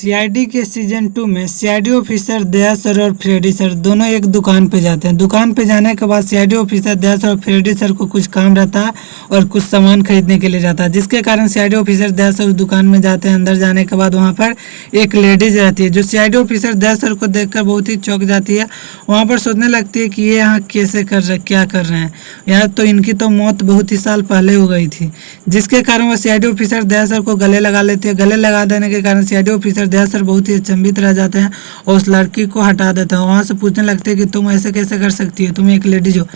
CID के season 2 में CID officer दया sir और फ्रेडी सर दोनों एक दुकान पे जाते हैं। दुकान पे जाने के बाद सीआईडी ऑफिसर दया सर और फ्रेडी सर को कुछ काम रहता है और कुछ सामान खरीदने के लिए जाता है, जिसके कारण सीआईडी ऑफिसर दया सर उस दुकान में जाते हैं। अंदर जाने के बाद वहाँ पर एक लेडीज रहती है जो सीआईडी ऑफिसर दया सर को देखकर बहुत ही चौंक जाती है। वहाँ पर सोचने लगती है कि ये यहाँ कैसे कर रहे, क्या कर रहे हैं, यहाँ तो इनकी तो मौत बहुत ही साल पहले हो गई थी, जिसके कारण वह सीआईडी ऑफिसर दया सर को गले लगा लेते हैं। गले लगा देने के कारण सीआईडी ऑफिसर दया सर बहुत ही अचंभित रह जाते हैं और उस लड़की को हटा देते हैं। वहाँ से पूछने लगते हैं कि तुम ऐसे कैसे कर सकती हो, तुम एक लेडीज हो।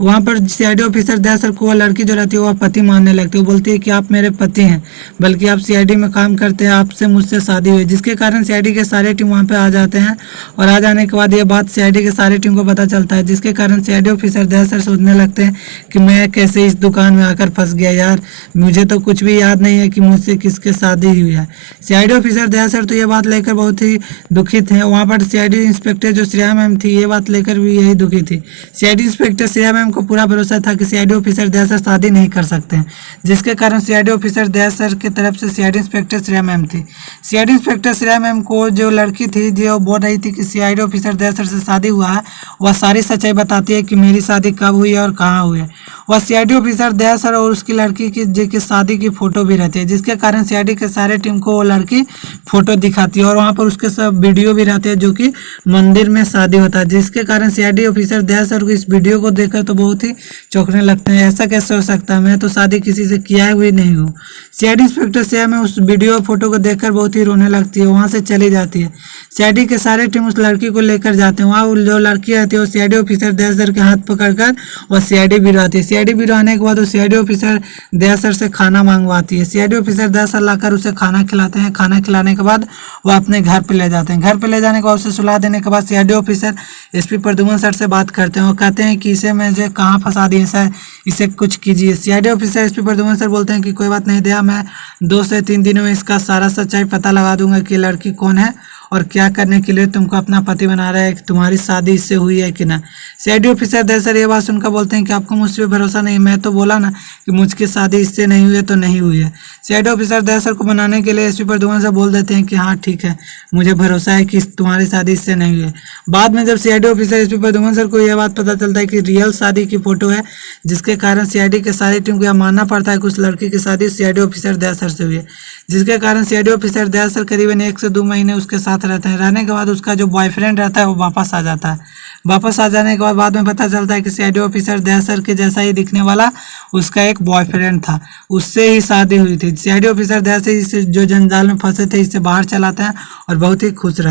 वहाँ पर सीआईडी ऑफिसर दया सर को वह लड़की जो रहती है वह पति मानने लगती है। वो बोलती है कि आप मेरे पति हैं, बल्कि आप सीआईडी में काम करते हैं, आपसे मुझसे शादी हुई, जिसके कारण सीआईडी के सारे टीम वहाँ पे आ जाते हैं। और आ जाने के बाद ये बात सीआईडी के सारी टीम को पता चलता है, जिसके कारण सीआईडी ऑफिसर दया सर सोचने लगते हैं कि मैं कैसे इस दुकान में आकर फंस गया यार, मुझे तो कुछ भी याद नहीं है कि मुझसे किसके शादी हुई है। सीआईडी ऑफिसर दया सर तो ये बात लेकर बहुत ही दुखित है। वहाँ पर सीआईडी इंस्पेक्टर जो श्रेया मैम थी ये बात लेकर भी यही दुखी थी। सीआईडी इंस्पेक्टर श्रेया मैम को पूरा भरोसा था कि सीआईडी ऑफिसर दया सर शादी नहीं कर सकते हैं, जिसके कारण सीआईडी ऑफिसर दया सर की तरफ से सीआईडी इंस्पेक्टर श्रेया मैम थी। सीआईडी इंस्पेक्टर श्रेया मैम को जो लड़की थी जो बोल रही थी कि सीआईडी ऑफिसर दया सर से शादी हुआ है, वह सारी सच्चाई बताती है कि मेरी शादी कब हुई है और कहाँ हुई है। वह सीआईडी ऑफिसर दया सर और उसकी लड़की की शादी की फोटो भी रहती है, जिसके कारण सीआईडी के सारे टीम को वो लड़की फोटो दिखाती है और वहाँ पर उसके सब वीडियो भी रहते हैं जो कि मंदिर में शादी होता है, जिसके कारण सीआईडी ऑफिसर दया सर को इस वीडियो को देखकर तो बहुत ही चौंकने लगते हैं। ऐसा कैसे हो सकता है, मैं तो शादी किसी से किया हुई नहीं हूँ। सीआईडी इंस्पेक्टर श्रेया में उस वीडियो फोटो को देखकर बहुत ही रोने लगती है, वहाँ से चली जाती है। सीआईडी के सारे टीम उस लड़की को लेकर जाते हैं। वहाँ जो लड़की रहती है वो सीआईडी ऑफिसर दया सर के हाथ पकड़कर वो सीआईडी ब्यूरो आती है। सीआईडी ब्यूरो आने के बाद वो सीआईडी ऑफिसर दया सर से खाना मंगवाती है। सीआईडी ऑफिसर दया सर लाकर उसे खाना खिलाते हैं। खाना खिलाने के बाद वो अपने घर पे ले जाते हैं। घर पे ले जाने के बाद उसे सुला देने के बाद CID officer SP Pradyuman sir से बात करते हैं और कहते हैं कि इसे मुझे कहाँ फंसा दिए सर, इसे कुछ कीजिए। CID officer SP Pradyuman sir बोलते हैं कि कोई बात नहीं दया, मैं 2 से 3 दिनों में इसका सारा सच्चाई पता लगा दूंगा कि लड़की कौन है और क्या करने के लिए तुमको अपना पति बना रहा है, कि तुम्हारी शादी इससे हुई है कि ना। सीआईडी ऑफिसर दया सर ये बात सुनकर बोलते हैं कि आपको मुझ पर भरोसा नहीं, मैं तो बोला ना कि मुझकी शादी इससे नहीं हुई है तो नहीं हुई है। सीआईडी ऑफिसर दया सर को मनाने के लिए एसपी प्रद्युमन सर बोल देते हैं कि हाँ ठीक है, मुझे भरोसा है कि तुम्हारी शादी इससे नहीं हुई है। बाद में जब CID officer SP Pradyuman sir को यह बात पता चलता है कि रियल शादी की फोटो है, जिसके कारण सीआईडी के सारी टीम को यह मानना पड़ता है कि उस लड़की की शादी सीआईडी ऑफिसर दया सर से हुई है, जिसके कारण सीआईडी ऑफिसर दया सर करीबन 1 से 2 महीने उसके साथ रहते हैं। रहने के बाद उसका जो बॉयफ्रेंड रहता है वो वापस आ जाता है। वापस आ जाने के बाद में पता चलता है कि सीआईडी ऑफिसर दया सर के जैसा ही दिखने वाला उसका एक बॉयफ्रेंड था, उससे ही शादी हुई थी। सीआईडी ऑफिसर दया सर इस जो जंजाल में फंसे थे इससे बाहर चलाते हैं और बहुत ही खुश रहते हैं।